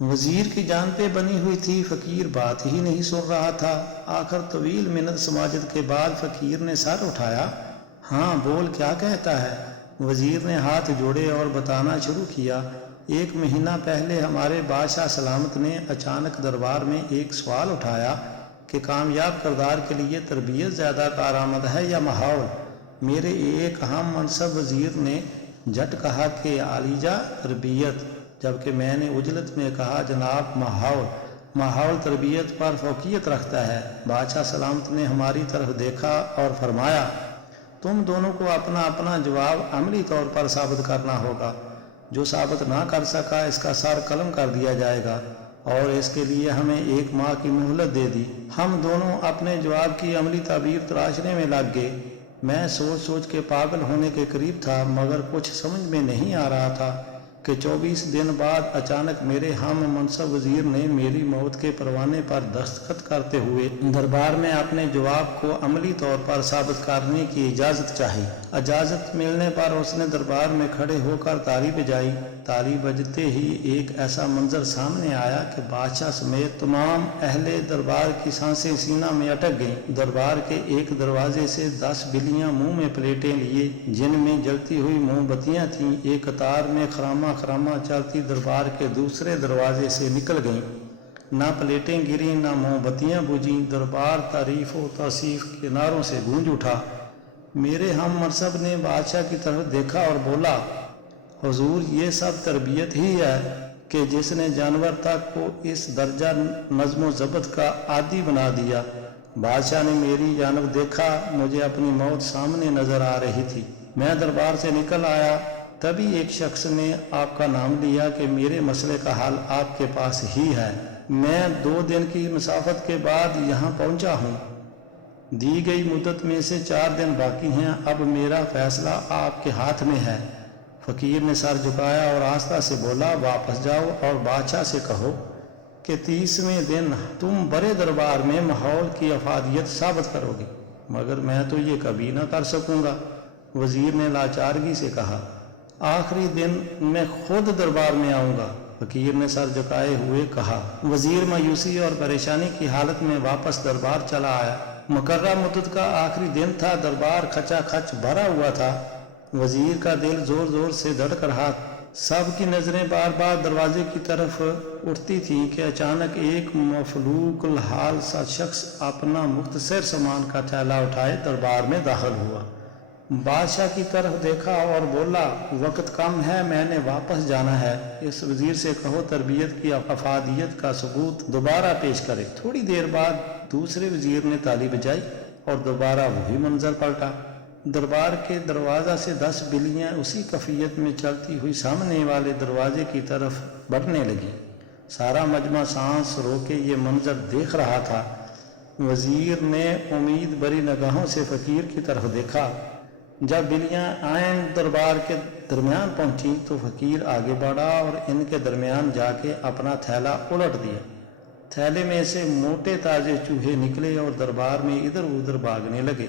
वजीर की जान पे बनी हुई थी, फकीर बात ही नहीं सुन रहा था। आखिर तवील मिन्नत समाजत के बाद फकीर ने सर उठाया। हाँ बोल, क्या कहता है? वजीर ने हाथ जोड़े और बताना शुरू किया। 1 महीना पहले हमारे बादशाह सलामत ने अचानक दरबार में एक सवाल उठाया कि कामयाब किरदार के लिए तरबियत ज़्यादा कारआमद है या माहौल। मेरे एक हम मनसब वजीर ने झट कहा कि आलीजा तरबियत, जबकि मैंने उजलत में कहा जनाब माहौल तरबियत पर फौकियत रखता है। बादशाह सलामत ने हमारी तरफ देखा और फरमाया, तुम दोनों को अपना अपना जवाब अमली तौर पर साबित करना होगा। जो साबित ना कर सका इसका सर कलम कर दिया जाएगा और इसके लिए हमें 1 माह की मोहलत दे दी। हम दोनों अपने जवाब की अमली ताबीर तराशने में लग गए। मैं सोच सोच के पागल होने के करीब था, मगर कुछ समझ में नहीं आ रहा था कि 24 दिन बाद अचानक मेरे हम मनसब वजीर ने मेरी मौत के परवाने पर दस्तखत करते हुए दरबार में अपने जवाब को अमली तौर पर साबित करने की इजाज़त चाही। इजाज़त मिलने पर उसने दरबार में खड़े होकर ताली बजाई। ताली बजते ही एक ऐसा मंजर सामने आया कि बादशाह समेत तमाम अहले दरबार की सांसें सीना में अटक गईं। दरबार के एक दरवाजे से 10 बिल्लियां मुंह में प्लेटें लिए, जिनमें जलती हुई मोमबत्तियां थीं, एक कतार में खरामा चलती दरबार के दूसरे दरवाजे से निकल गईं। ना प्लेटें गिरी, ना मोमबत्तियां बुझीं। दरबार तारीफ और तौसीफ के नारों से गूंज उठा। मेरे हम मनसब ने बादशाह की तरफ देखा और बोला, हुजूर, ये सब तरबियत ही है कि जिसने जानवर तक को इस दर्जा नज़्म ज़ब्त का आदी बना दिया। बादशाह ने मेरी जानब देखा। मुझे अपनी मौत सामने नजर आ रही थी। मैं दरबार से निकल आया। तभी एक शख्स ने आपका नाम लिया कि मेरे मसले का हल आपके पास ही है। मैं 2 दिन की मुसाफत के बाद यहाँ पहुँचा हूँ। दी गई मुद्दत में से 4 दिन बाकी हैं। अब मेरा फैसला आपके हाथ में है। फकीर ने सर झुकाया और आस्था से बोला, वापस जाओ और बादशाह से कहो कि 30वें दिन तुम बड़े दरबार में माहौल की अफादियत साबित करोगे। मगर मैं तो ये कभी ना कर सकूँगा, वजीर ने लाचारगी से कहा। आखिरी दिन मैं खुद दरबार में आऊँगा, फकीर ने सर झुकाए हुए कहा। वजीर मायूसी और परेशानी की हालत में वापस दरबार चला आया। मुकर्रर मुद्दत का आखिरी दिन था। दरबार खचाखच भरा हुआ था। वजीर का दिल जोर जोर से धड़क रहा। सबकी नजरें बार बार दरवाजे की तरफ उठती थीं कि अचानक एक मफलूकुल हाल सा शख्स अपना मुख्तसर सामान का थैला उठाए दरबार में दाखिल हुआ। बादशाह की तरफ देखा और बोला, वक्त कम है, मैंने वापस जाना है। इस वजीर से कहो तरबियत की अफादियत का सबूत दोबारा पेश करे। थोड़ी देर बाद दूसरे वजीर ने ताली बजाई और दोबारा वही मंजर पलटा। दरबार के दरवाजा से 10 बिल्लियां उसी कफियत में चलती हुई सामने वाले दरवाजे की तरफ बढ़ने लगी। सारा मजमा सांस रोके ये मंजर देख रहा था। वजीर ने उम्मीद भरी निगाहों से फकीर की तरफ देखा। जब बिल्लियां आयन दरबार के दरमियान पहुंची तो फकीर आगे बढ़ा और इनके दरमियान जाके अपना थैला उलट दिया। थैले में से मोटे ताजे चूहे निकले और दरबार में इधर उधर भागने लगे।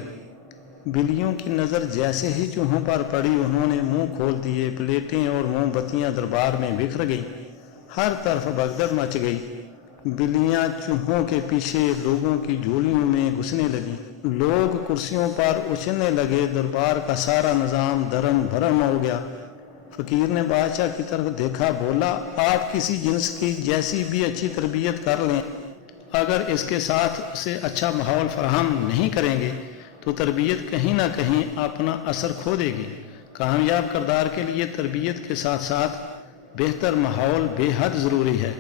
बिल्लियों की नज़र जैसे ही चूहों पर पड़ी, उन्होंने मुंह खोल दिए। प्लेटें और मोमबत्तियां दरबार में बिखर गई। हर तरफ भगदड़ मच गई। बिल्लियां चूहों के पीछे लोगों की झोलियों में घुसने लगी। लोग कुर्सियों पर उछलने लगे। दरबार का सारा निज़ाम धर्म भरम हो गया। फकीर ने बादशाह की तरफ देखा, बोला, आप किसी जिन्स की जैसी भी अच्छी तरबियत कर लें, अगर इसके साथ उसे अच्छा माहौल फराहम नहीं करेंगे तो तरबियत कहीं ना कहीं अपना असर खो देगी। कामयाब किरदार के लिए तरबियत के साथ साथ बेहतर माहौल बेहद ज़रूरी है।